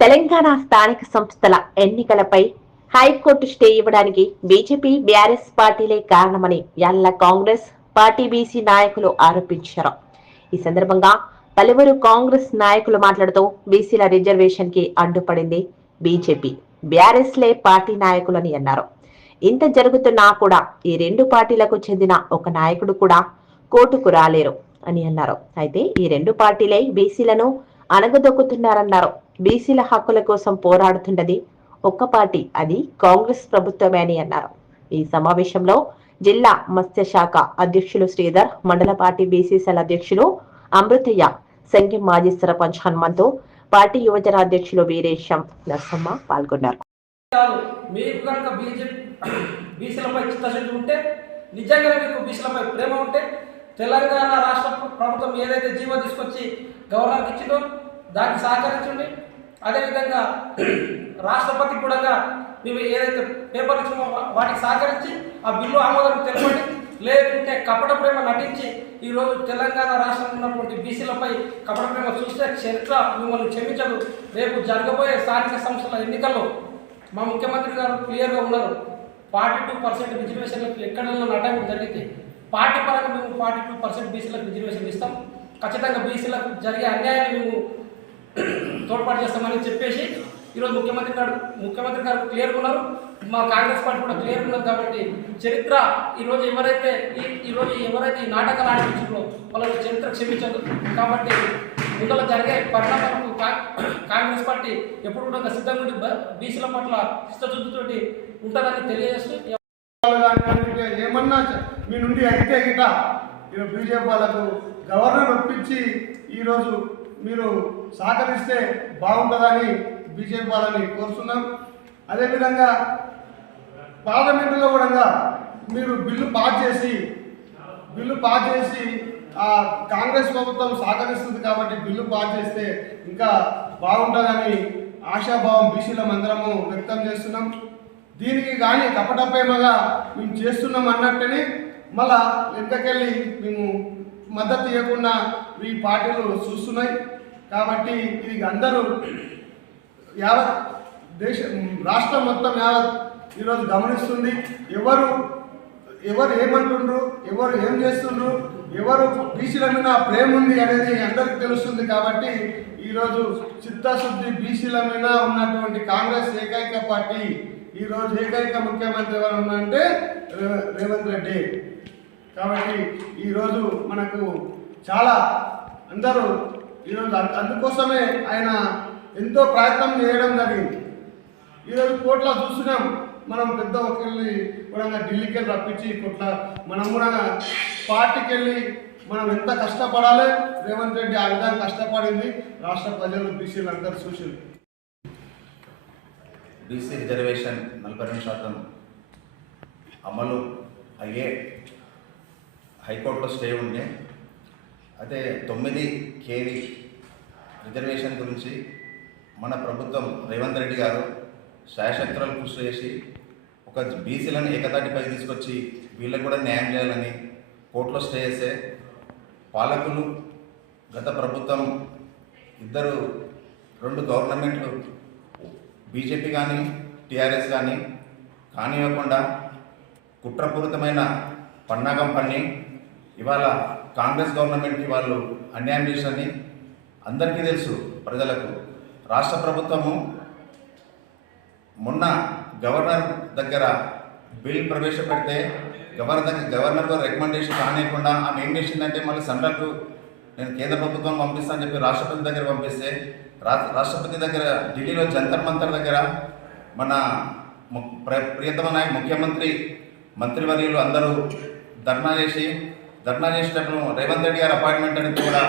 తెలంగాణ స్థానిక సంస్థల ఎన్నికలపై హైకోర్టు స్టే ఇవ్వడానికి బీజేపీ బీఆర్ఎస్ పార్టీలే కారణమని యాళ్ళ కాంగ్రెస్ పార్టీ బీసీ నాయకులు ఆరోపించారు. ఈ సందర్భంగా పలువురు కాంగ్రెస్ నాయకులు మాట్లాడుతూ బీసీల రిజర్వేషన్కి అడ్డుపడింది బీజేపీ బీఆర్ఎస్ లే పార్టీ నాయకులని అన్నారు. ఇంత జరుగుతున్నా కూడా ఈ రెండు పార్టీలకు చెందిన ఒక నాయకుడు కూడా కోర్టుకు రాలేరు అని అన్నారు. అయితే ఈ రెండు పార్టీలే బీసీలను అణగదొక్కుతున్నారన్నారు. బీసీల హక్కుల కోసం పోరాడుతున్నది ఒక్క పార్టీ అది కాంగ్రెస్ ప్రభుత్వమే అని అన్నారు. ఈ సమావేశంలో జిల్లా మత్స్య శాఖ అధ్యక్షులు శ్రీధర్ మండల పార్టీ బీసీసీఎల్ అధ్యక్షులు అమృతయ్య సంఘం మాజీ సర్పంచ్ హనుమంతు పార్టీ యువజన అధ్యక్షులు వీరేశం నరసమ్మ పాల్గొన్నారు. మీకు కనుక బీజేపీ బీసీలపై చిత్తశుద్ధి ఉంటే మీకు బీసీలపై ప్రేమ ఉంటే తెలంగాణ రాష్ట్ర ప్రభుత్వం ఏదైతే జీవో తీసుకొచ్చి గవర్నర్కి ఇచ్చిందో దానికి సహకరించండి. అదేవిధంగా రాష్ట్రపతి కూడా మేము ఏదైతే పేపర్ ఇచ్చినో వాటికి సహకరించి ఆ బిల్లు ఆమోదం తెలపండి. లేకుంటే కపట ప్రేమ నటించి ఈరోజు తెలంగాణ రాష్ట్రంలో ఉన్నటువంటి బీసీలపై కపట ప్రేమ చూస్తే చరిత్ర మిమ్మల్ని క్షమించదు. రేపు జరగబోయే స్థానిక సంస్థల ఎన్నికల్లో మా ముఖ్యమంత్రి గారు క్లియర్గా ఉన్నారు. ఫార్టీ టూ పర్సెంట్ రిజర్వేషన్లకు ఎక్కడైనా నటన జరిగితే పార్టీ పరంగా మేము ఫార్టీ టూ పర్సెంట్ బీసీలకు రిజర్వేషన్ ఇస్తాం. ఖచ్చితంగా బీసీలకు జరిగే అన్యాయాన్ని మేము తోడ్పాటు చేస్తామని చెప్పేసి ఈరోజు ముఖ్యమంత్రి గారు ముఖ్యమంత్రి గారు క్లియర్గా ఉన్నారు. మా కాంగ్రెస్ పార్టీ కూడా క్లియర్గా ఉన్నది కాబట్టి చరిత్ర ఈరోజు ఎవరైతే ఈ ఈరోజు ఎవరైతే ఈ నాటకాలు ఆడించారో వాళ్ళని చరిత్ర క్షమించదు. కాబట్టి ఇందులో జరిగే పరిణామాలకు కా- కాంగ్రెస్ పార్టీ ఎప్పుడు కూడా సిద్ధంగా ఉండి బ- బీసీల పట్ల చిత్తశుద్ధితోటి ఉంటుందని తెలియజేస్తూ ఏమన్నా మీ నుండి అయితే గిట. బీజేపీ వాళ్ళకు గవర్నర్ ఒప్పించి ఈరోజు మీరు సహకరిస్తే బాగుంటుందని బీజేపీ వాళ్ళని కోరుతున్నాం అదేవిధంగా పార్లమెంటులో కూడా మీరు బిల్లు పాస్ చేసి బిల్లు పాస్ చేసి ఆ కాంగ్రెస్ ప్రభుత్వం సహకరిస్తుంది కాబట్టి బిల్లు పాస్ చేస్తే ఇంకా బాగుంటుందని ఆశాభావం బీసీల మందరము వ్యక్తం చేస్తున్నాం. దీనికి కానీ కపటప్రేమగా మేము చేస్తున్నాం అన్నట్టుని మళ్ళా వెనకకెళ్ళి మేము మద్దతు ఇవ్వకుండా ఈ పార్టీలు చూస్తున్నాయి. కాబట్టి ఇది అందరూ యావత్ దేశ రాష్ట్రం మొత్తం యావత్ ఈరోజు గమనిస్తుంది. ఎవరు ఎవరు ఏమంటుండ్రు ఎవరు ఏం చేస్తుండ్రు ఎవరు బీసీల మీద ప్రేమ ఉంది అనేది అందరికి తెలుస్తుంది కాబట్టి ఈరోజు చిత్తశుద్ధి బీసీల మీద ఉన్నటువంటి కాంగ్రెస్ ఏకైక పార్టీ ఈరోజు ఏకైక ముఖ్యమంత్రి ఎవరు ఉన్నారంటే రేవంత్ రెడ్డి. కాబట్టి ఈరోజు మనకు చాలా అందరూ ఈరోజు అందుకోసమే ఆయన ఎంతో ప్రయత్నం చేయడం జరిగింది. ఈరోజు కోట్ల చూసినాం. మనం పెద్ద ఒకరిని కూడా ఢిల్లీకి వెళ్ళి రప్పించి కోట్ల మనం కూడా పార్టీకి వెళ్ళి మనం ఎంత కష్టపడాలి? రేవంత్ రెడ్డి ఆ విధంగా కష్టపడింది. రాష్ట్ర ప్రజలు బీసీలు అందరూ చూసింది బీసీ రిజర్వేషన్ నలభై రెండు శాతం అమలు అయ్యే హైకోర్టులో స్టే ఉండే అయితే తొమ్మిది కేవీ రిజర్వేషన్ గురించి మన ప్రభుత్వం రేవంత్ రెడ్డి గారు శాయశక్తులను కృషి చేసి ఒక బీసీలను ఏకతాటిపై తీసుకొచ్చి వీళ్ళకు కూడా న్యాయం చేయాలని కోర్టులో స్టే చేస్తే పాలకులు గత ప్రభుత్వం ఇద్దరు రెండు గవర్నమెంట్లు బీజేపీ కానీ టీఆర్ఎస్ కానీ కానివ్వకుండా కుట్రపూరితమైన పన్నాగం పన్ని ఇవాళ కాంగ్రెస్ గవర్నమెంట్కి వాళ్ళు అన్యాయం చేశారని అందరికీ తెలుసు ప్రజలకు. రాష్ట్ర ప్రభుత్వము మొన్న గవర్నర్ దగ్గర బిల్ ప్రవేశపెడితే గవర్నర్ దగ్గర గవర్నర్ గారు రికమెండేషన్ కానివ్వకుండా ఆమె ఏం చేసిందంటే మళ్ళీ సెంట్రల్కు నేను కేంద్ర ప్రభుత్వం పంపిస్తానని చెప్పి రాష్ట్రపతి దగ్గర పంపిస్తే రా- రాష్ట్రపతి దగ్గర ఢిల్లీలో జంతర్ మంతర్ దగ్గర మన ము- ప్ర- ప్రియతమ నాయకు ముఖ్యమంత్రి మంత్రివర్యులు అందరూ ధర్నా చేసి ధర్నా చేసేటప్పుడు రేవంత్ రెడ్డి గారి అపాయింట్మెంట్ అనేది కూడా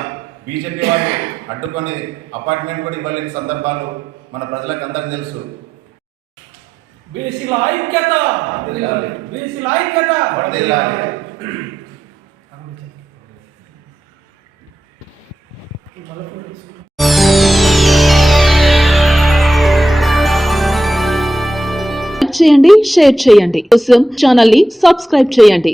బీజేపీ వాళ్ళు అడ్డుకొని అపాయింట్మెంట్ కూడా ఇవ్వలేని సందర్భాలు మన ప్రజలకు అందరికీ తెలుసు. బీసీల ఐక్యత! బీసీల ఐక్యత! వర్ధిల్లాలి. లైక్ చేయండి షేర్ చేయండి. కోసం ఛానల్ని సబ్స్క్రైబ్ చేయండి.